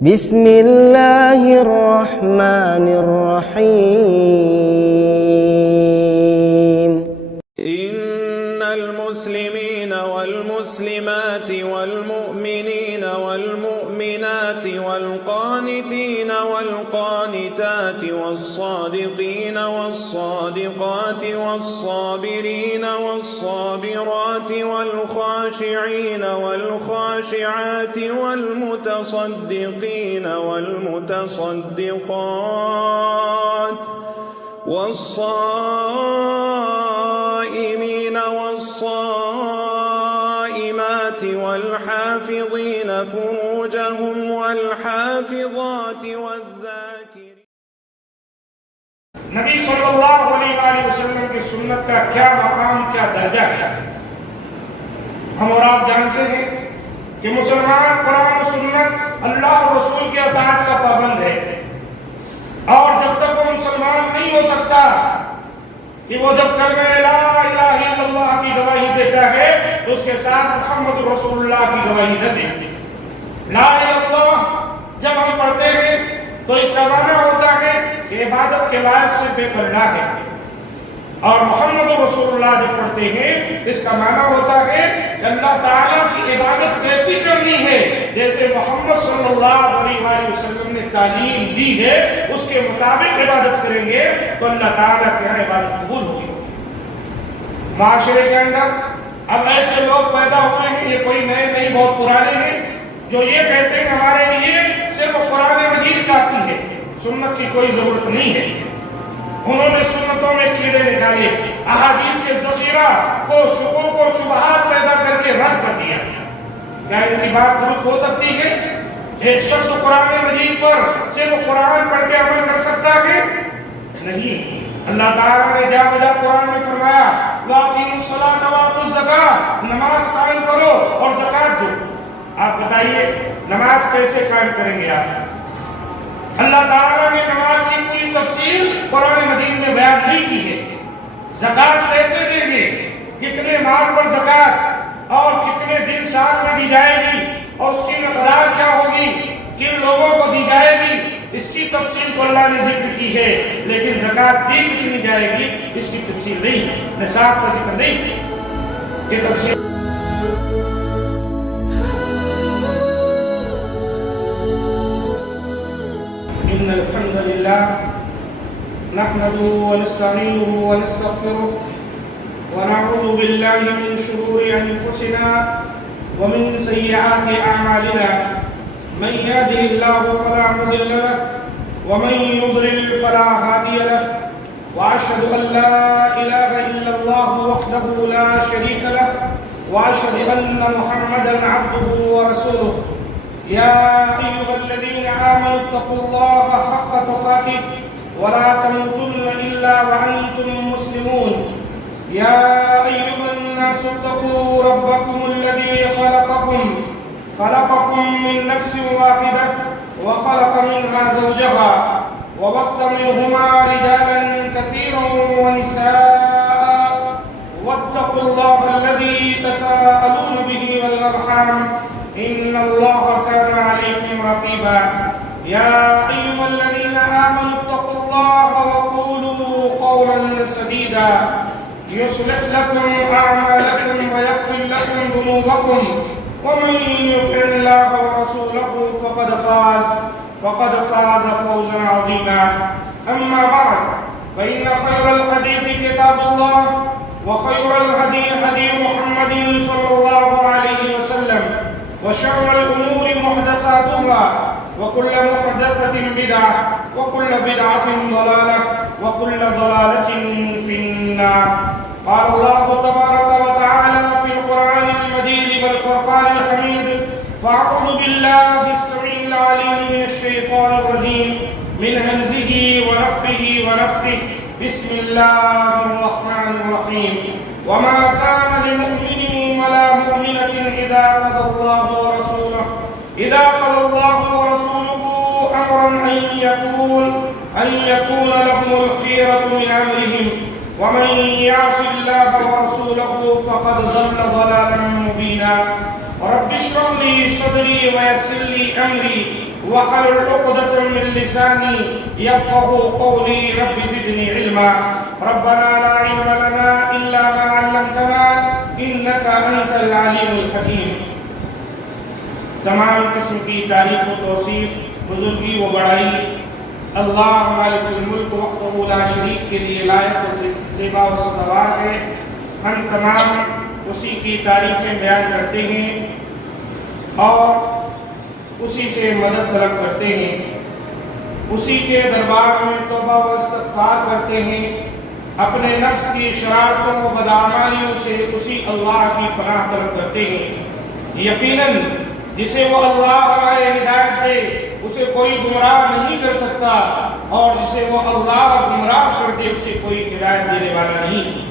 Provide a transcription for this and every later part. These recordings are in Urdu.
بسم الله الرحمن الرحيم. إن المسلمين والمسلمات والمؤمنين والمؤمنات والقانتين والقانتات والصادقين والصادقات والصابرين والصابرات والخاشعين والخاشعات والمتصدقين والمتصدقات والصائمين والصائمات والحافظين فروجهم والحافظات والذاكرين. نبی صلی اللہ علیہ وسلم کی سنت کا کیا مقام، کیا درجہ ہے؟ ہم اور آپ جانتے ہیں کہ مسلمان قرآن و سنت، اللہ اور رسول کی اطاعت کا پابند ہے، اور جب تک وہ مسلمان نہیں ہو سکتا کہ وہ جب کلمہ لا الہ الا اللہ کی گواہی دیتا ہے تو اس کے ساتھ محمد رسول اللہ کی گواہی نہ دے. لا الہ الا اللہ جب ہم پڑھتے ہیں تو اس کا معنی ہوتا ہے کہ عبادت کے لائق سے بے پناہ ہے، اور محمد رسول اللہ جب پڑھتے ہیں اس کا معنی ہوتا ہے کہ اللہ تعالیٰ کی عبادت کیسی کرنی ہے، جیسے محمد صلی اللہ علیہ وسلم نے تعلیم دی ہے اس کے مطابق عبادت کریں گے تو اللہ تعالیٰ کے یہاں عبادت قبول ہوگی. معاشرے کے اندر اب ایسے لوگ پیدا ہوئے ہیں، یہ کوئی نئے نہیں، بہت پرانے ہیں، جو یہ کہتے ہیں ہمارے لیے صرف قرآن مجید کافی ہے، سنت کی کوئی ضرورت نہیں ہے. انہوں نے سنتوں میں کیڑے نکالے، احادیث کے ذخیرہ کو شکوک اور شبہات پیدا کر کے رد کر دیا. کیا ان کی بات درست ہو سکتی ہے؟ ایک شخص قرآن مجید پر صرف قرآن پڑھ کے عمل کر سکتا ہے؟ نہیں. اللہ تعالیٰ نے جا بجا قرآن میں فرمایا وَأَقِیمُوا الصَّلَاةَ وَآتُوا الزَّکَاةَ، نماز قائم کرو اور زکات دو. آپ بتائیے نماز کیسے قائم کریں گے آپ؟ اللہ تعالیٰ نے نماز کی پوری تفصیل قرآن مجید میں بیان نہیں کی ہے. زکات کیسے دیں گے؟ کتنے مال پر زکات اور کتنے دن سال میں دی جائے گی اور اس کی مقدار کیا ہوگی، کن لوگوں کو دی جائے گی، اس کی تفصیل تو اللہ نے ذکر کی ہے، لیکن زکات دی کتنی جائے گی اس کی تفصیل نہیں، نصاب کا ذکر نہیں. یہ تفصیل إن الحمد لله نحمده ونستعينه ونستغفره ونعوذ بالله من شرور أنفسنا ومن سيئات أعمالنا. من يهده الله فلا مضل له ومن يضلل فلا هادي له، وأشهد أن لا إله إلا الله وحده لا شريك له، وأشهد أن محمدا عبده ورسوله. يا أيها الذين آمنوا اتقوا الله حق تقاته ولا تموتن إلا وأنتم مسلمون. يا أيها الناس اتقوا ربكم الذي خلقكم من نفس واحدة وخلق منها زوجها وبث منهما رجالا كثيرا ونساء واتقوا الله الذي تساءلون به والأرحام إن الله كان عليكم رقيبا. يا أيها الذين آمنوا اتقوا الله وقولوا قولا سديدا يصلح لكم أعمالكم ويغفر لكم ذنوبكم، ومن يطع الله ورسوله فقد فاز فوزا عظيما. أما بعد فإن خير الحديث كتاب الله، وخير الهدي هدي محمد صلى الله عليه وسلم، وشر الأمور محدثاتها، وكل محدثة بدعة، وكل بدعة ضلالة، وكل ضلالة في النار. قال الله تبارك وتعالى في القرآن المجيد والفرقان الحميد: فأعوذ بالله السميع العليم من الشيطان الرجيم من همزه ونفخه ونفثه. بسم الله الرحمن الرحيم. وما كان لمؤمن ولا مؤمنة إذا قضى الله ورسوله أمرا أن يكون لهم الخيرة من أمرهم، ومن يعص الله ورسوله فقد ضل ضلالا مبينا. رب اشرح لي صدري ويسر لي أمري وحلل عقدة من لساني يفقهوا قولي رب زدني علما ربنا لا علم لنا إلا ما علمتنا إنك أنت العليم الحكيم. تمام قسم کی تعریف و توصیف، بزرگی و بڑائی اللہ مالک الملک وحدہ لا شریک کے لیے لائق و زیبا و سزاوار ہے. ہم تمام اسی کی تعریفیں بیان کرتے ہیں اور اسی سے مدد طلب کرتے ہیں، اسی کے دربار میں توبہ و استغفار کرتے ہیں، اپنے نفس کی شرارتوں و بدعمالیوں سے اسی اللہ کی پناہ طلب کرتے ہیں. یقیناً جسے وہ اللہ راہ ہدایت دے اسے کوئی گمراہ نہیں کر سکتا، اور جسے وہ اللہ گمراہ کر دے اسے کوئی ہدایت دینے والا نہیں.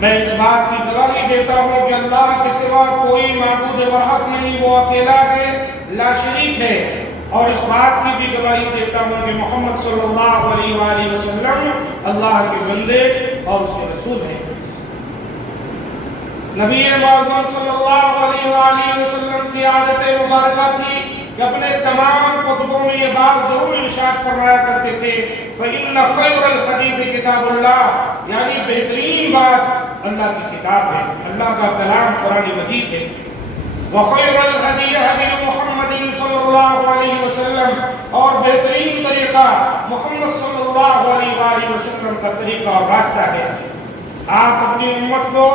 میں اس بات کی گواہی دیتا ہوں کہ اللہ کے سوا کوئی معبود برحق نہیں، وہ اکیلا ہے، لا شریک ہے. اور اس بات کی بھی گواہی دیتا ہوں کہ محمد صلی اللہ علیہ وآلہ وسلم اللہ کے بندے اور اس کے رسول ہیں. نبی معظم صلی اللہ علیہ وآلہ وسلم کی عادت مبارکہ تھی کہ اپنے تمام خطبوں میں یہ بات ضرور ارشاد فرمایا کرتے تھے فَإِنَّ خَيْرَ الْحَدِيثِ كِتَابُ اللَّهِ، یعنی بہترین بات اللہ کی کتاب ہے، اللہ کا کلام قرآن مجید ہے. وَخَيْرَ الْهَدِيِ هَدِيُّ مُحَمَّدٍ صلی اللہ علیہ وسلم، اور بہترین طریقہ محمد صلی اللہ علیہ وآلہ وسلم کا طریقہ اور راستہ ہے. آپ اپنی امت کو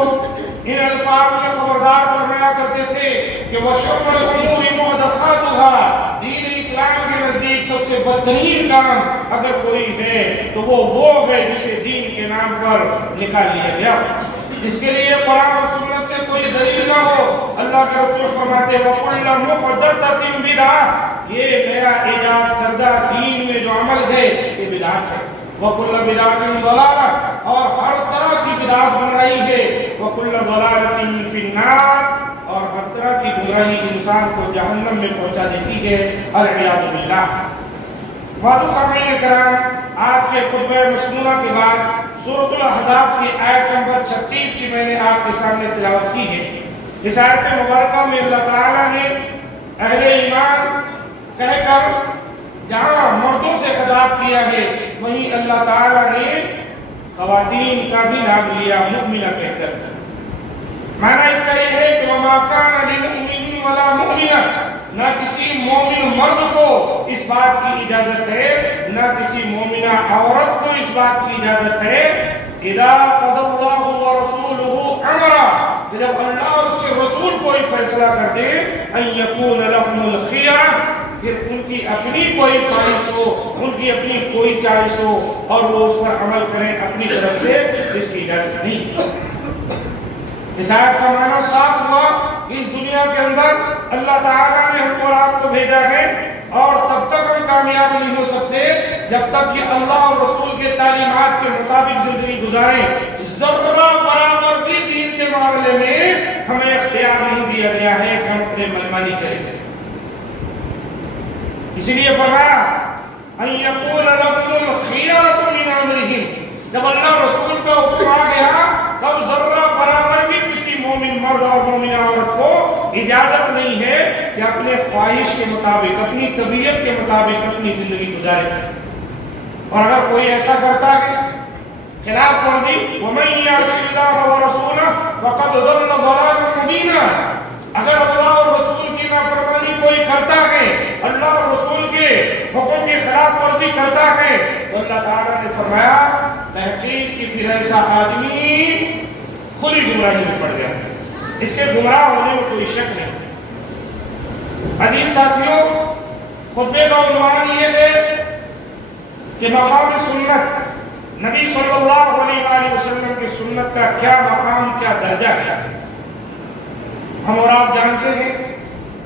ان الفاظ میں خبردار فرمایا کرتے تھے کہ وَشَرَّ الْأُمُورِ مُحْدَثَاتُهَا، دین اسلام کے نزدیک سب سے بدترین کام اگر کوئی ہے تو وہ ہے جسے دین کے نام پر نکال لیا گیا. اس کے لیے قرآن و سنت سے کوئی دلیل نہ ہو. اللہ کے رسول فرماتے وَكُلَّ مُحْدَثَةٍ بِدْعَةٍ، یہ نیا ایجاد کردہ دین میں جو عمل ہے یہ بدعت ہے. وَكُلَّ بِدْعَةٍ ضَلَالَةٍ، اور ہر طرح کی بدعت گمراہی ہے. وَكُلَّ ضَلَالَةٍ فِي النَّارِ، اور ہر طرح کی گمراہی انسان کو جہنم میں پہنچا دیتی ہے. العیاذ باللہ. معزز سامعین کرام، آج کے خطبہ مسنونہ کے بعد سورۃ الاحزاب کی آیت نمبر 36 کی میں نے آپ کے سامنے تلاوت کی ہے. اس آیت مبارکہ میں اللہ تعالیٰ نے اہل ایمان کہہ کر جہاں مردوں سے خطاب کیا ہے وہیں اللہ تعالیٰ نے خواتین کا بھی نام لیا مؤمنہ کہہ کر. معنی اس کا یہ ہے کہ وَمَا كَانَ لِمُؤْمِنٍ وَلَا مُؤْمِنَةٍ، نہ کسی مومن مرد کو اس بات کی اجازت ہے، نہ کسی مومنہ عورت کو اس بات کی اجازت ہے اِذَا قَضَى اللَّهُ وَرَسُولُهُ أَمْرًا، کہ جب اللہ اور اس کے رسول کوئی فیصلہ کر دے أَن يَكُونَ لَهُمُ الْخِيَرَةُ، پھر ان کی اپنی کوئی خواہش ہو، ان کی اپنی کوئی چاہش ہو اور وہ اس پر عمل کریں اپنی طرف سے، اس کی اجازت نہیں. اس آیت کا معنی صاف ہوا کہ اس دنیا کے اندر اللہ تعالیٰ نے ہم کو اور آپ کو بھیجا ہے، اور تب تک ہم کامیاب نہیں ہو سکتے جب تک کہ اللہ اور رسول کے تعلیمات کے مطابق زندگی گزاریں. ذرہ برابر بھی دین کے معاملے میں ہمیں اختیار نہیں دیا گیا ہے کہ ہم اپنے منمانی کریں. اسی لیے فرمایا ان یکون لکم الخیرۃ من امرہم، جب اللہ رسول کا حکم آ گیا تب ذرہ برابر بھی کسی مومن مرد اور مومنہ عورت کو اجازت نہیں ہے کہ اپنے خواہش کے مطابق، اپنی طبیعت کے مطابق اپنی زندگی گزارے. اور اگر کوئی ایسا کرتا ہے خلاف ورزی وَمَن يَعْصِ اللَّهَ وَرَسُولَهُ فَقَدْ ضَلَّ ضَلَالًا مُبِينًا، اگر اللہ اور رسول کی نافرمانی کوئی کرتا ہے، اللہ اور رسول کے حکم کی خلاف ورزی کرتا ہے، تو اللہ تعالیٰ نے فرمایا تحقیق کی پھر ایسا آدمی کھلی گمراہی میں پڑ گیا. اس کے گمراہ ہونے میں کوئی شک نہیں. عزیز ساتھیوں، خطبے کا عنوان یہ ہے کہ مقام سنت، نبی صلی اللہ علیہ وآلہ وسلم کی سنت کا کیا مقام، کیا درجہ ہے. ہم اور آپ جانتے ہیں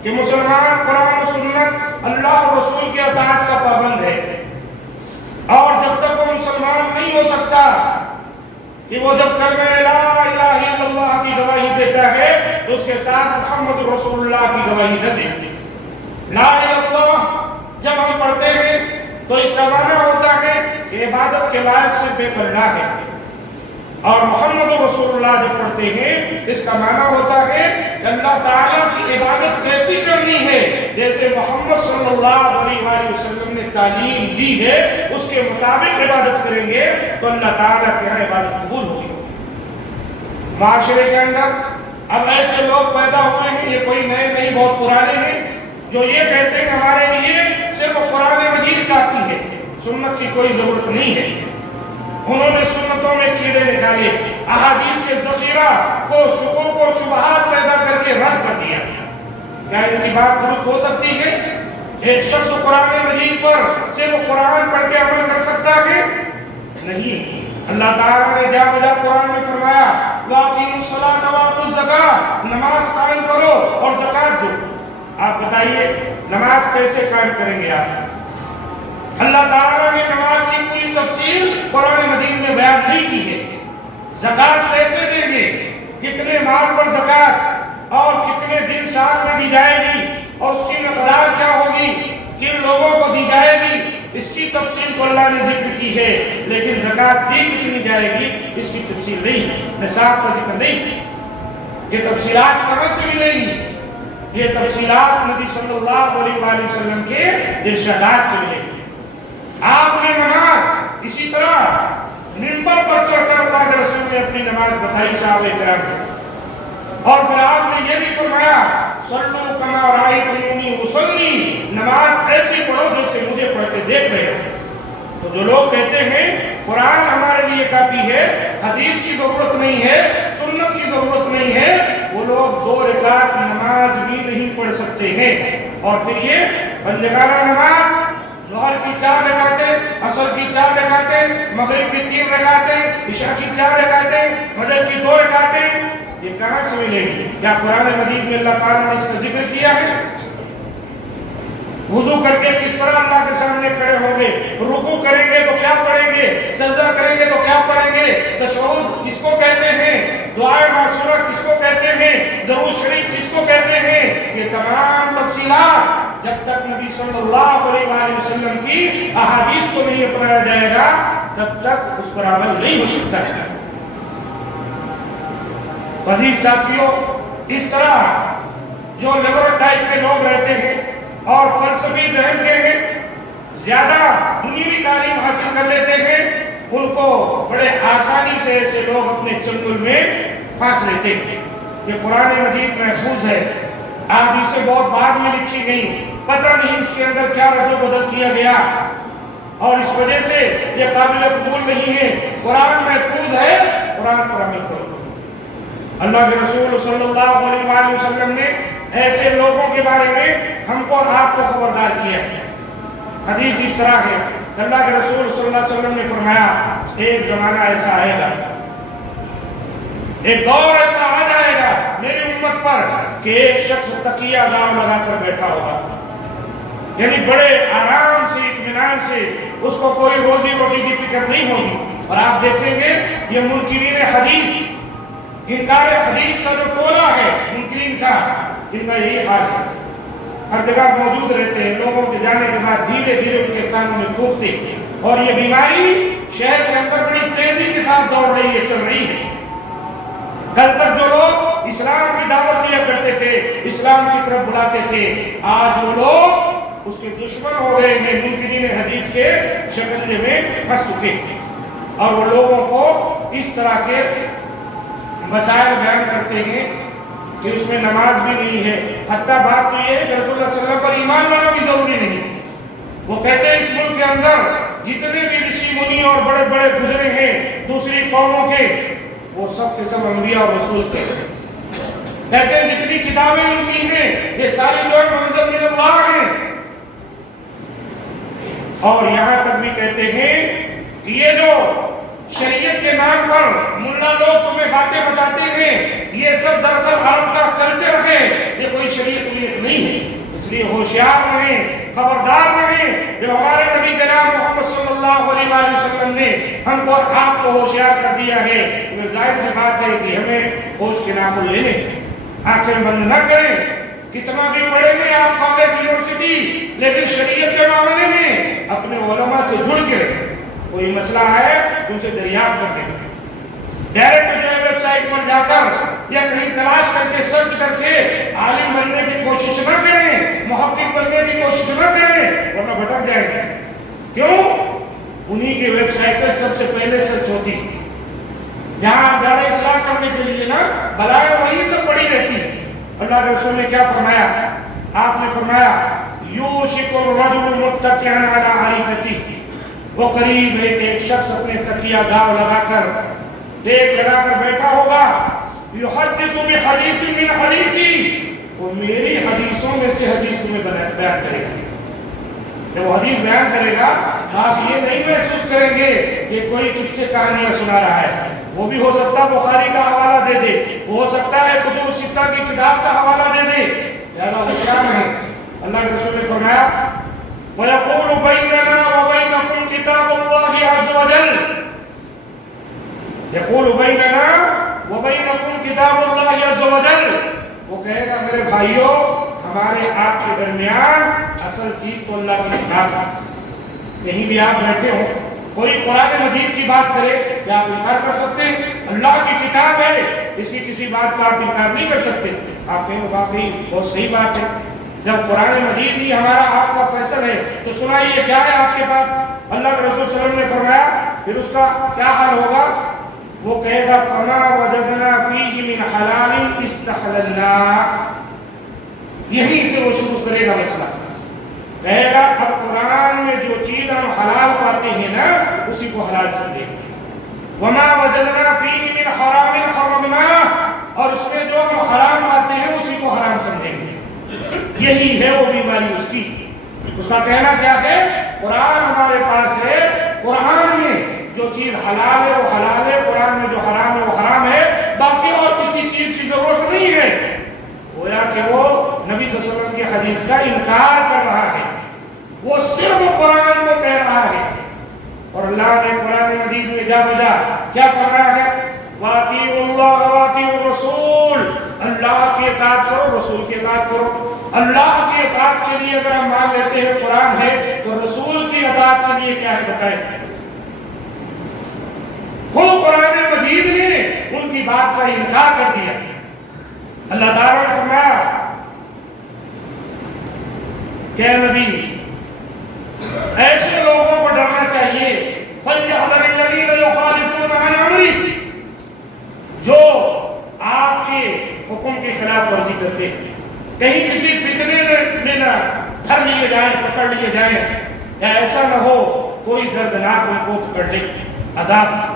کہ مسلمان قرآن و سنت اللہ اور رسول کے اطاعت کا پابند ہے، اور جب تک وہ مسلمان نہیں ہو سکتا کہ وہ جب کلمہ لا الہ الا اللہ کی گواہی دیتا ہے تو اس کے ساتھ محمد رسول اللہ کی گواہی نہ دے. لا الہ الا اللہ جب ہم پڑھتے ہیں تو اس کا معنی ہوتا ہے کہ عبادت کے لائق صرف ایک اللہ ہے، اور محمد رسول اللہ جب پڑھتے ہیں اس کا معنی ہوتا ہے کہ اللہ تعالیٰ کی عبادت کیسی کرنی ہے، جیسے محمد صلی اللہ علیہ وآلہ وسلم نے تعلیم دی ہے اس کے مطابق عبادت کریں گے تو اللہ تعالیٰ کے یہاں عبادت قبول ہوگی۔ معاشرے کے اندر اب ایسے لوگ پیدا ہوئے ہیں، یہ کوئی نئے نہیں بہت پرانے ہیں، جو یہ کہتے ہیں کہ ہمارے لیے صرف قرآن مجید کافی ہے، سنت کی کوئی ضرورت نہیں ہے۔ انہوں نے سنتوں میں کیڑے نکالے، احادیث کے ذخیرہ کو شکوک اور شبہات پیدا کر کے رد کر دیا۔ کیا ان کی بات درست ہو سکتی ہے؟ ایک شخص قرآن مجید پر صرف قرآن پڑھ کے عمل کر سکتا ہے؟ نہیں۔ اللہ تعالیٰ نے جا بجا قرآن میں فرمایا وَأَقِيمُوا الصَّلَاةَ وَآتُوا الزَّكَاةَ، نماز قائم کرو اور زکوٰۃ دو۔ آپ بتائیے نماز کیسے قائم کریں گے آپ؟ اللہ تعالیٰ نے نماز کی پوری تفصیل قرآن مجید میں بیان نہیں کی ہے۔ زکوٰۃ کیسے دیں گے، کتنے مال پر زکوٰۃ اور کتنے دن سال میں دی جائے گی اور اس کی مقدار کیا ہوگی، کن لوگوں کو دی جائے گی، اس کی تفصیل کو اللہ نے ذکر کی ہے، لیکن زکوٰۃ دی کتنی جائے گی اس کی تفصیل نہیں ہے، نصاب کا ذکر نہیں۔ یہ تفصیلات کہاں سے ملیں گی؟ یہ تفصیلات نبی صلی اللہ علیہ وآلہ وسلم کے ارشادات سے ملیں گی۔ آپ نے نماز اسی طرح منبر پر چڑھ کر اللہ کے رسول نے اپنی نماز بتائی صحابہ کرام کو، اور پھر آپ نے یہ بھی فرمایا صلو کما رأیتمونی اصلی، نماز ایسی پڑھو جیسے مجھے پڑھتے دیکھ رہے ہو۔ تو جو لوگ کہتے ہیں قرآن ہمارے لیے کافی ہے، حدیث کی ضرورت نہیں ہے، سنت کی ضرورت نہیں ہے، وہ لوگ 2 رکعت نماز بھی نہیں پڑھ سکتے ہیں۔ اور پھر یہ بندگانہ نماز، ظہر کی 4 رکعتیں، عصر کی 4 رکعتیں، مغرب کی 3 رکعتیں، عشاء کی 4 رکعتیں، فجر کی 2 رکعتیں، یہ کہاں سے ملے گی؟ کیا قرآن مجید میں اللہ تعالیٰ نے اس کا ذکر کیا ہے؟ وضو کر کے کس طرح اللہ کے سامنے کھڑے ہوں گے، رکوع کریں گے تو کیا پڑھیں گے، سجدہ کریں گے تو کیا پڑھیں گے، تشہد کس کو کہتے ہیں، دعائے معصورہ کس کو کہتے ہیں، درود شریف کس کو کہتے ہیں، یہ تمام تفصیلات جب تک نبی صلی اللہ علیہ وآلہ وسلم کی احادیث کو نہیں اپنایا جائے گا تب تک اس پر عمل نہیں ہو سکتا ہے۔ عزیز ساتھیوں، اس طرح جو لبرل ٹائپ کے لوگ رہتے ہیں اور فلسفی ذہن کے ہیں، زیادہ دنیوی تعلیم حاصل کر لیتے ہیں، ان کو بڑے آسانی سے ایسے لوگ اپنے چنگل میں پھانس لیتے ہیں۔ یہ قرآن مجید محفوظ ہے، احادیثیں بہت بعد میں لکھی گئی، پتہ نہیں اس کے اندر کیا رد و بدل کیا گیا، اور اس وجہ سے یہ قابل قبول نہیں ہے۔ قرآن محفوظ ہے، قرآن پر عمل کرو۔ اللہ کے رسول صلی اللہ علیہ وآلہ وسلم نے ایسے لوگوں کے بارے میں ہم کو اور آپ کو خبردار کیا ہے۔ حدیث اس طرح ہے، اللہ کے رسول صلی اللہ علیہ وسلم نے فرمایا ایک زمانہ ایسا آئے گا، ایک دور ایسا آ جائے گا میری امت پر کہ ایک شخص تکیہ گاؤں لگا کر بیٹھا ہوگا، یعنی بڑے آرام سے اطمینان سے، اس کو کوئی روزی روٹی کی فکر نہیں ہوگی۔ اور آپ دیکھیں گے یہ منکرین حدیث، انکار حدیث کا جو ٹولہ ہے منکرین کا، ان کا یہی حال ہے، ہر جگہ موجود رہتے ہیں، لوگوں کے جانے کے بعد دھیرے دھیرے ان کے کانوں میں پھونکتے ہیں، اور یہ بیماری شہر کے اندر بڑی تیزی کے ساتھ دوڑ رہی ہے، چل رہی ہے۔ کل تک جو لوگ اسلام کی دعوت دیا کرتے تھے، اسلام کی طرف بلاتے تھے، آج وہ لوگ اس کے دشمن ہو گئے ہیں، منکرین حدیث کے شکنجے میں پھنس چکے ہیں، اور وہ لوگوں کو اس طرح کے مسائل بیان کرتے ہیں کہ اس میں نماز بھی نہیں ہے، حتیٰ بات تو یہ ہے کہ رسول اللہ صلی اللہ علیہ وسلم پر ایمان لانا بھی ضروری نہیں۔ وہ کہتے ہیں اس ملک کے اندر جتنے بھی رشی منی اور بڑے بڑے گزرے ہیں دوسری قوموں کے، وہ سب کے سب انبیاء اور رسول تھے۔ کہتے ہیں جتنی کتابیں ان کی ہیں یہ ساری جو منزل من اللہ ہیں، اور یہاں تک بھی کہتے ہیں کہ یہ جو شریعت کے نام پر ملا لوگ تمہیں باتیں بتاتے ہیں، یہ سب دراصل عرب کا کلچر ہے، یہ کوئی شریعت نہیں ہے۔ اس لیے ہوشیار رہیں، خبردار رہیں، جو ہمارے نبی جناب محمد صلی اللہ علیہ وآلہ وسلم نے ہم کو اور آپ کو ہوشیار کر دیا ہے، ظاہر سی بات ہے کہ ہمیں ہوش کے ناخن لینے، آنکھیں بند نہ کریں۔ کتنا بھی پڑھیں گے آپ کالج یونیورسٹی، لیکن شریعت کے معاملے میں اپنے علماء سے جڑ کے کوئی مسئلہ ہے ان سے دریافت کر دیں۔ ڈائریکٹ جو ہے ویب سائٹ پر جا کر یا کہیں تلاش کر کے سرچ کر کے عالم بننے کی کوشش نہ کریں، محقق بننے کی کوشش نہ کریں، ورنہ بھٹک جائیں گے۔ کیوں؟ انہی کے ویب سائٹ پر سب سے پہلے سرچ ہوتی ہے، جہاں آپ دار اصلاح کرنے کے لیے نا بلائیں وہی سب پڑی رہتی ہے۔ اللہ کے رسول نے کیا فرمایا؟ آپ نے فرمایا یوشک الرجل متکئا علی عریکتہ، وہ قریب ہے کہ ایک شخص اپنے تکیہ گاؤ لگا کر ٹیک لگا کر بیٹھا ہوگا، یحدث بحدیث من حدیثی، وہ میری حدیثوں میں سے حدیث میں بیان کرے گا۔ جب وہ حدیث بیان کرے گا آپ یہ نہیں محسوس کریں گے کہ کوئی کس سے کہانیاں سنا رہا ہے، وہ بھی ہو سکتا ہے بخاری کا حوالہ دے دے، وہ ہو سکتا ہے کتب الستہ کی کتاب کا حوالہ دے دے، زیادہ وہ کیا نہیں۔ اللہ کے رسول نے فرمایا فَيَقُولُ بَيْنَنَا وَبَيْنَكُمْ كِتَابُ اللَّهِ عَزَّ وَجَلَّ، يَقُولُ بَيْنَنَا وَبَيْنَكُمْ كِتَابُ اللَّهِ عَزَّ وَجَلَّ، وہ کہے گا میرے بھائیوں ہمارے آپ کے درمیان اصل چیز تو اللہ کی کتاب ہے۔ کہیں بھی آپ بیٹھے ہو کوئی قرآن مجید کی بات کرے کیا آپ انکار کر سکتے ہیں؟ اللہ کی کتاب ہے، اس کی کسی بات کا آپ انکار نہیں کر سکتے۔ آپ کہیں واقعی بہت صحیح بات ہے، جب قرآن مجید ہی ہمارا آپ کا فیصل ہے تو سنائیے کیا ہے آپ کے پاس؟ اللہ کے رسول صلی اللہ علیہ وسلم نے فرمایا پھر اس کا کیا حال ہوگا؟ وہ کہے گا فما وجدنا فیہ من حلال استحللنا، یہیں سے وہ شروع کرے گا مسئلہ، کہے گا اب قرآن میں جو چیز ہم حلال پاتے ہیں نا اسی کو حلال سمجھیں گے، وما وجدنا فیہ من حرام حرمنا، اور اس میں جو ہم حرام پاتے ہیں اسی کو حرام سمجھیں گے۔ یہی ہے وہ بیماری اس کی۔ اس کا کہنا کیا ہے؟ قرآن ہمارے پاس ہے، قرآن میں جو چیز حلال ہے وہ حلال ہے، قرآن میں جو حرام ہے وہ حرام ہے، باقی اور کسی چیز کی ضرورت نہیں ہے۔ گویا کہ وہ نبی صلی اللہ علیہ وسلم کی حدیث کا انکار کر رہا ہے، وہ صرف قرآن کو کہہ رہا ہے۔ اور اللہ نے قرآن مجید میں جا بجا کیا فرمایا ہے؟ وَأَطِيعُوا اللَّهَ وَأَطِيعُوا الرَّسُولَ، اللہ کی اطاعت کرو، رسول کی اطاعت کرو۔ اللہ کی اطاعت کے لیے اگر ہم مان لیتے ہیں قرآن ہے تو رسول کی اطاعت کے لیے کیا ہے بتائیں؟ خود قرآن مجید نے ان کی بات کا انکار کر دیا۔ اللہ تعالیٰ نے فرمایا کہ نبی ایسے لوگوں کو ڈرنا چاہیے فَلْيَحْذَرِ الَّذِينَ يُخَالِفُونَ عَنْ أَمْرِهِ، جو آپ کے حکم کی خلاف ورزی کرتے ہیں، کہیں کسی فتنے میں نہ دھر لیے جائیں، پکڑ لیے جائیں، یا ایسا نہ ہو کوئی دردناک ان کو پکڑ لے عذاب۔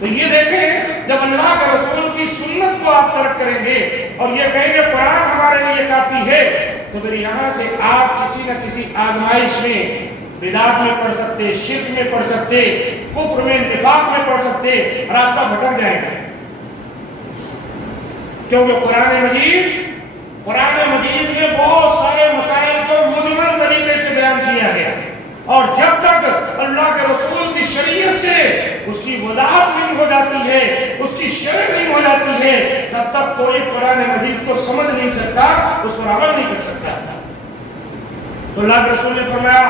تو یہ دیکھیں جب اللہ کے رسول کی سنت کو آپ ترک کریں گے اور یہ کہیں گے قرآن ہمارے لیے کافی ہے، تو پھر یہاں سے آپ کسی نہ کسی آزمائش میں بدعت میں پڑ سکتے، شرک میں پڑ سکتے، کفر میں، نفاق میں پڑ سکتے، راستہ بھٹک جائیں گے۔ کیونکہ قرآن مجید میں بہت سارے مسائل کو مجمل طریقے سے بیان کیا ہے، اور جب تک اللہ کے رسول کی شریعت سے اس کی وضاحت نہیں ہو جاتی ہے، اس کی شرح نہیں ہو جاتی ہے، تب تک کوئی قرآن مجید کو سمجھ نہیں سکتا، اس پر عمل نہیں کر سکتا۔ تو اللہ کے رسول نے فرمایا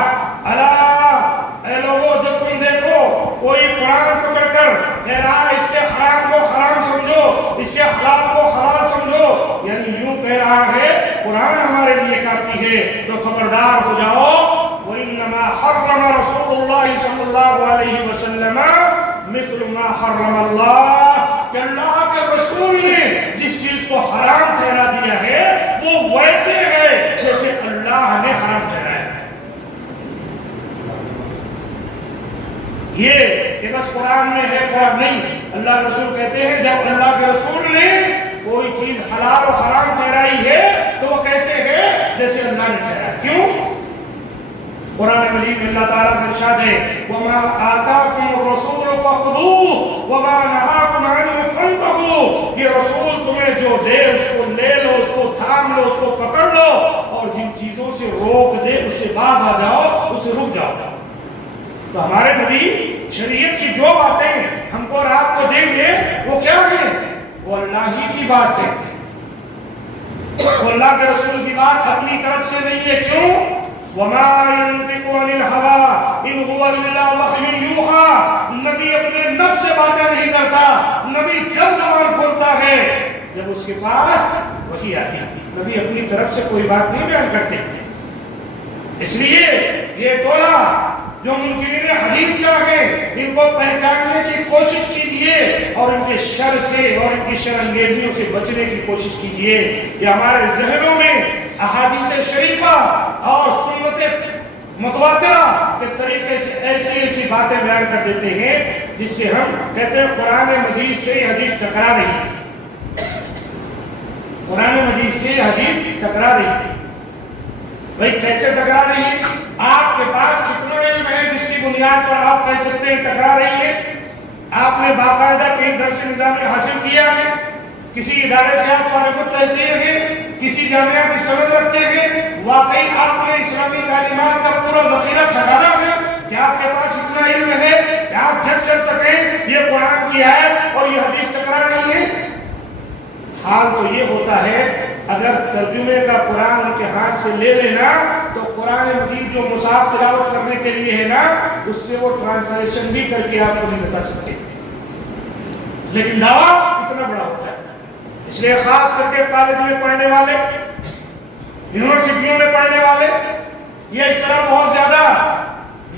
الا اے لوگو جب تم دیکھو کوئی قرآن پکڑ کر کہہ رہا ہے اس کے حرام کو حرام سمجھو، اس کے حلال کو حلال سمجھو، یعنی یوں کہہ رہا ہے قرآن ہمارے لیے کافی ہے، تو خبردار ہو جاؤ وَإِنَّمَا حَرَّمَ رَسُولُ اللَّهِ صلی اللہ علیہ وسلم مِثْلُ مَا حَرَّمَ اللَّهُ، کہ اللہ کے رسول نے جس چیز کو حرام ٹھہرا دیا ہے وہ ویسے ہے جیسے اللہ نے حرام ٹھہرایا ہے۔ یہ کہ بس قرآن میں ہے قرآن نہیں، اللہ کے رسول کہتے ہیں جب اللہ کے رسول نے کوئی چیز حلال و حرام ٹھہرائی ہے تو وہ کیسے ہے جیسے اللہ نے ٹھہرایا۔ کیوں؟ قرآن مجید میں اللہ تعالیٰ کا ارشاد ہے وَمَا آتَاكُمُ الرَّسُولُ فَخُذُوهُ وَمَا نَهَاكُمْ عَنْهُ فَانْتَهُوا، یہ رسول تمہیں جو دے اس کو لے لو، اس کو تھام لو، اس کو پکڑ لو، اور جن چیزوں سے روک دے اس سے باز آ جاؤ، اس سے رک جاؤ۔ تو ہمارے نبی شریعت کی جو باتیں ہم کو اور آپ کو دیں گے وہ کیا ہیں؟ وہ اللہ ہی کی بات ہے، وہ اللہ کے رسول کی بات اپنی طرف سے نہیں ہے۔ کیوں؟ وَمَا يَنطِقُ عَنِ الْهَوَىٰ إِنْ هُوَ إِلَّا وَحْيٌ يُوحَىٰ، نبی اپنے نفس سے باتیں نہیں کرتا، نبی نبی جب زبان کھولتا ہے جب اس کے پاس وحی آتی ہے. نبی اپنی طرف سے کوئی بات نہیں بیان کرتے. اس لیے یہ ٹولہ جو منکرین حدیث کا ہے ان کو پہچاننے کی کوشش کیجیے اور ان کے شر سے اور ان کی شر انگیزیوں سے بچنے کی کوشش کیجیے. یہ ہمارے ذہنوں میں احادیث شریفہ اور سنت متواترہ کے طریقے سے ایسی ایسی باتیں بیان کر دیتے ہیں جس سے ہم کہتے ہیں قرآن مجید سے یہ حدیث ٹکرا رہی ہے. قرآن مجید سے یہ حدیث ٹکرا رہی ہے. بھئی کیسے ٹکرا رہی ہے؟ آپ کے پاس کتنا علم ہے جس کی بنیاد پر آپ کہہ سکتے ہیں ٹکرا رہی ہے؟ آپ نے باقاعدہ کہیں درس نظام میں حاصل کیا ہے؟ کسی ادارے سے آپ فارغ التحصیل ہیں؟ کسی جامعہ کی سند رکھتے ہیں؟ واقعی آپ نے اسلامی تعلیمات کا پورا ذخیرہ کھٹانا ہے کہ آپ کے پاس اتنا علم ہے کہ آپ جج کر سکیں یہ قرآن کی آیت اور یہ حدیث ٹکرا رہی ہے؟ حال تو یہ ہوتا ہے اگر ترجمے کا قرآن ان کے ہاتھ سے لے لینا تو قرآن مجید جو مصحف تلاوت کرنے کے لیے ہے نا اس سے وہ ٹرانسلیشن بھی کر کے آپ کو نہیں بتا سکتے. لیکن دعویٰ اتنا بڑا ہوتا ہے. اس لیے خاص کر کے کالج میں پڑھنے والے یونیورسٹیوں میں پڑھنے والے یہ اس طرح بہت زیادہ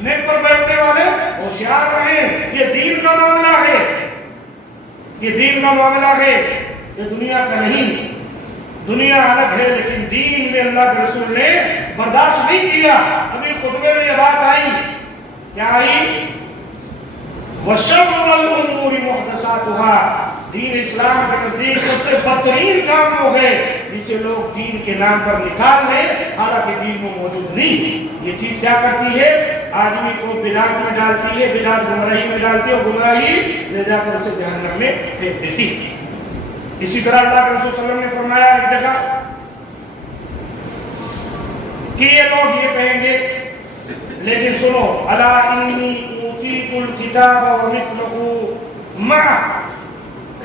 نیٹ پر بیٹھنے والے ہوشیار رہیں. یہ دین کا معاملہ ہے. یہ دین کا معاملہ ہے. یہ دنیا کا نہیں. دنیا الگ ہے لیکن دین میں اللہ کے رسول نے برداشت نہیں کیا. ابھی خطبے میں یہ بات آئی کیا آئی؟ وَشَرُّ الْأُمُورِ مُحْدَثَاتُهَا. دین اسلام کے نزدیک سب سے بدترین کام وہ ہے جسے لوگ دین کے نام پر نکال لیں حالانکہ دین میں موجود نہیں. یہ چیز کیا کرتی ہے؟ آدمی کو بدعت میں ڈالتی ہے, بدعت گمراہی میں ڈالتی ہے اور گمراہی لے جا کر اسے جہنم میں پھینک دیتی ہے. اسی طرح اللہ کے رسول صلی اللہ علیہ وسلم نے فرمایا ایک جگہ کہ یہ لوگ یہ کہیں گے لیکن سنو الا انی اوتیت الکتاب ومثلہ معہ.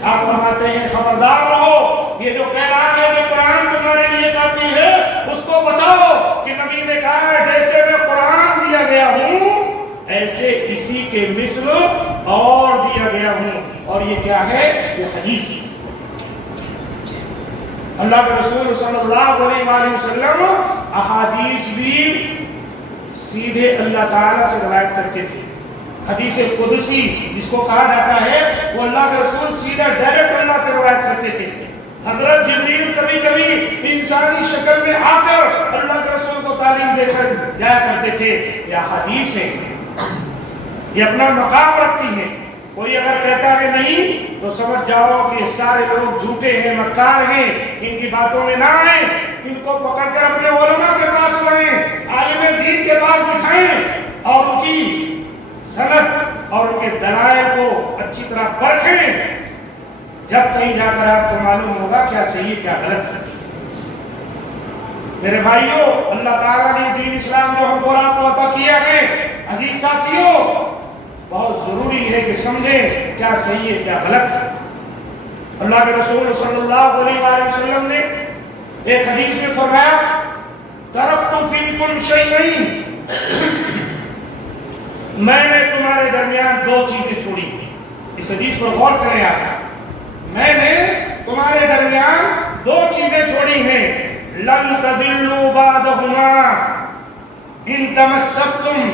آپ فرماتے ہیں خبردار رہو یہ جو کہہ رہا ہے کہ قرآن تمہارے لیے کافی ہے اس کو بتاؤ کہ نبی نے کہا ہے جیسے میں قرآن دیا گیا ہوں ایسے اسی کے مثل اور دیا گیا ہوں. اور یہ کیا ہے؟ یہ حدیث ہے. اللہ کے رسول صلی اللہ علیہ وآلہ وسلم احادیث بھی سیدھے اللہ تعالیٰ سے روایت کرتے تھے. حدیث قدسی جس کو کہا جاتا ہے وہ اللہ کے رسول سیدھا ڈائریکٹ اللہ سے روایت کرتے تھے. حضرت جبریل کبھی کبھی انسانی شکل میں آ کر اللہ کے رسول کو تعلیم دے کر جایا کرتے تھے. یہ احادیث ہیں, یہ اپنا مقام رکھتی ہیں. کوئی اگر کہتا ہے نہیں تو سمجھ جاؤ کہ سارے لوگ جھوٹے ہیں, مکار ہیں, ان کی باتوں میں نہ آئیں. ان کو پکڑ کر اپنے علماء کے پاس لائیں, عالم دین کے پاس بٹھائیں اور ان کی سند اور ان کے دلائل کو اچھی طرح پرکھیں. جب کہیں جا کر آپ کو معلوم ہوگا کیا صحیح کیا غلط ہے. میرے بھائیوں, اللہ تعالیٰ نے دین اسلام جو ہم کو آپ کو عطا کیا ہے, عزیز ساتھیوں, بہت ضروری ہے کہ سمجھیں کیا صحیح ہے کیا غلط ہے. اللہ کے رسول صلی اللہ علیہ وآلہ وسلم نے ایک حدیث میں فرمایا ترکت فیکم شیئین, میں نے تمہارے درمیان دو چیزیں چھوڑی. اس حدیث پر غور کریں آپ. میں نے تمہارے درمیان دو چیزیں چھوڑی ہیں. لن تضلوا بعدہما ان تمسکتم,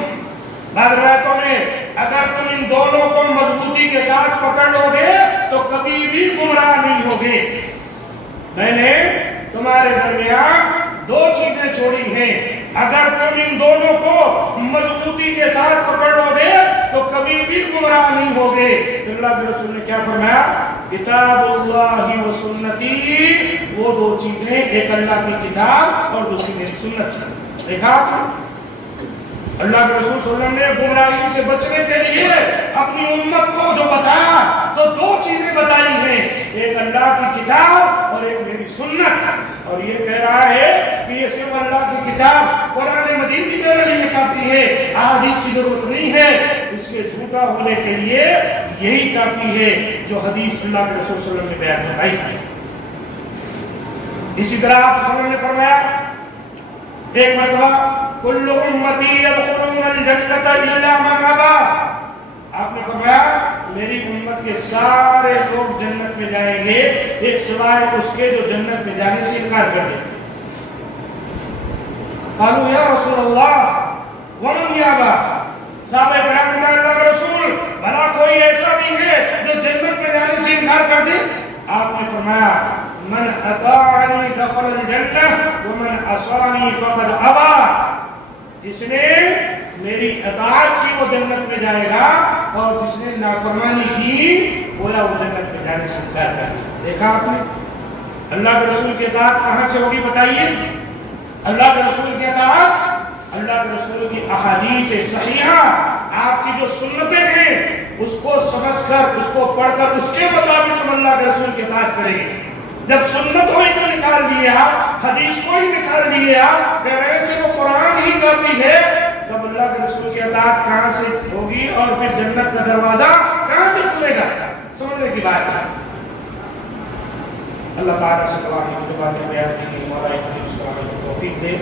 بعض روایتوں میں اگر تم ان دونوں کو مضبوطی کے ساتھ پکڑ لو گے تو کبھی بھی گمراہ نہیں ہوگے. میں نے تمہارے درمیان دو چیزیں چھوڑی ہیں, اگر تم ان دونوں کو مضبوطی کے ساتھ پکڑ لو گے تو کبھی بھی گمراہ نہیں ہوگے. اللہ کے رسول نے کیا فرمایا؟ کتاب اللہ و سنتی. وہ دو چیزیں, ایک اللہ کی کتاب اور دوسری میری سنت. دیکھا اللہ کے رسول صلی اللہ علیہ وسلم نے گمراہی سے بچنے کے لیے اپنی امت کو جو بتایا تو دو چیزیں بتائی ہیں, ایک اللہ کی کتاب اور ایک میری سنت. اور یہ کہہ رہا ہے کہ یہ صرف اللہ کی کتاب قرآن مجید ہی میرے لیے کافی ہے, احادیث کی ضرورت نہیں ہے. اس کے جھوٹا ہونے کے لیے یہی کافی ہے جو حدیث اللہ کے رسول صلی اللہ علیہ وسلم نے بیان فرمائی ہے. اسی طرح آپ صلی اللہ علیہ وسلم نے فرمایا ایک مرتبہ کل امتی یدخلون الجنت الا من ابا. آپ نے فرمایا میری امت کے سارے لوگ جنت میں جائیں گے ایک سوائے اس کے جو جنت میں جانے سے انکار کر دیں. قالوا یا رسول اللہ ومن یابا. صحابہ کرام نے کہا اللہ کے رسول بھلا کوئی ایسا نہیں ہے جو جنت میں جانے سے انکار کر دے. آپ نے فرمایا من اطاعنی دخل الجنہ ومن عصانی فقد ابا. جس نے میری اطاعت کی وہ جنت میں جائے گا اور جس نے نافرمانی کی بولا وہ جنت میں جانے سے انکار کر دے. دیکھا آپ نے اللہ کے رسول کی اطاعت کہاں سے ہوگی بتائیے. اللہ کے رسول کی اطاعت اللہ کے رسول کی احادیث صحیحہ آپ کی جو سنتیں ہیں اس کو سمجھ کر اس کو پڑھ کر اس کے مطابق ہم اللہ کے رسول کی اطاعت کریں گے. جب سنت ہوئی کو نکال دیے آپ حدیث کو ہی نکال دیے آپ کہہ رہے سے وہ قرآن ہی کرتی ہے تب اللہ کے رسول کی اطاعت کہاں سے ہوگی اور پھر جنت کا دروازہ کہاں سے کھلے گا. سمجھنے کی بات ہے. اللہ تعالیٰ سے دعا ہے کہ باتیں بیان کی مولا کریم صلی اللہ علیہ وسلم کو توفیق دے.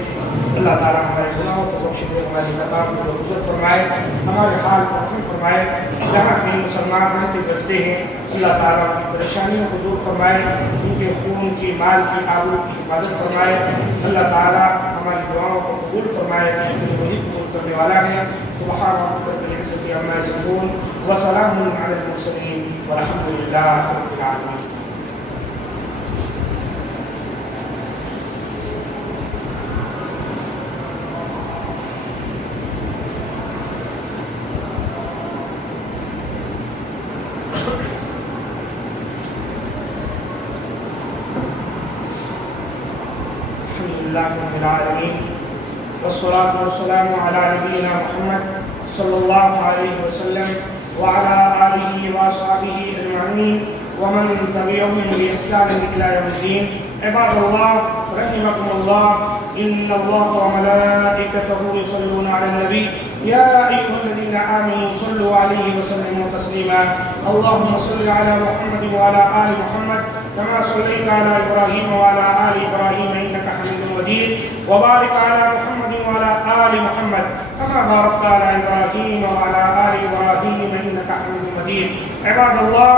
اللہ تعالیٰ ہمارے گناہوں کو بخش دے, ہماری خطاؤں کو درگزر فرمائے, ہمارے حال کو رحم فرمائے. جہاں کہیں مسلمان رہتے بستے ہیں اللہ تعالیٰ کی پریشانیوں کو دور فرمائے, ان کے خون کی مال کی آبرو کی حفاظت فرمائے. اللہ تعالیٰ ہماری دعاؤں کو قبول فرمائے کہ وہی قبول کرنے والا ہے. سبحان ربک رب العزة عما یصفون وسلام علی المرسلین والحمد للہ رب العالمین. رب العالمین والصلاة والسلام على نبینا محمد صلی اللہ علیہ وسلم وعلى آلہ وصحبہ اجمعین ومن تبعهم بإحسان إلى يوم الدین. عباد اللہ رحمكم اللہ ان اللہ وملائکته يصلون على النبی یا ایها الذین آمنوا صلوا علیہ وسلموا تسلیما. اللهم صل على محمد وعلى آل محمد كما صليت على إبراهيم وعلى آل إبراهيم إنك حميد مجيد وبارك على محمد وعلى آل محمد كما باركت على إبراهيم وعلى آل إبراهيم إنك حميد مجيد. عباد الله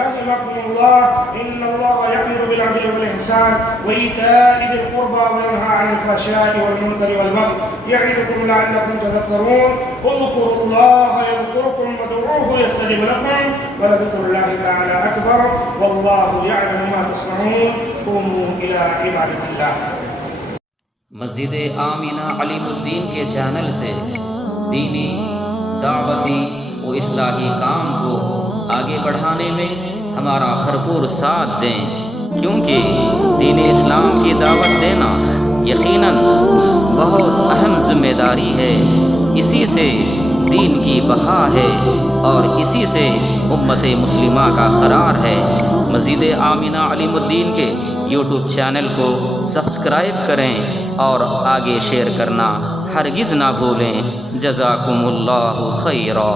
رحمكم الله إن الله يأمر بالعدل والإحسان وإيتاء ذي القربى وينهى عن الفحشاء والمنكر والبغي يعظكم لعلكم تذكرون. اذكروا الله يذكركم وادعوه يستجب لكم ولذكر الله تعالى أكبر والله يعلم ما تصنعون. قوموا إلى عبادة الله. مسجد آمینہ علیم الدین کے چینل سے دینی دعوتی و اصلاحی کام کو آگے بڑھانے میں ہمارا بھرپور ساتھ دیں, کیونکہ دین اسلام کی دعوت دینا یقیناً بہت اہم ذمہ داری ہے. اسی سے دین کی بقا ہے اور اسی سے امت مسلمہ کا قرار ہے. مسجد آمینہ علیم الدین کے یوٹیوب چینل کو سبسکرائب کریں اور آگے شیئر کرنا ہرگز نہ بھولیں. جزاکم اللہ خیرا.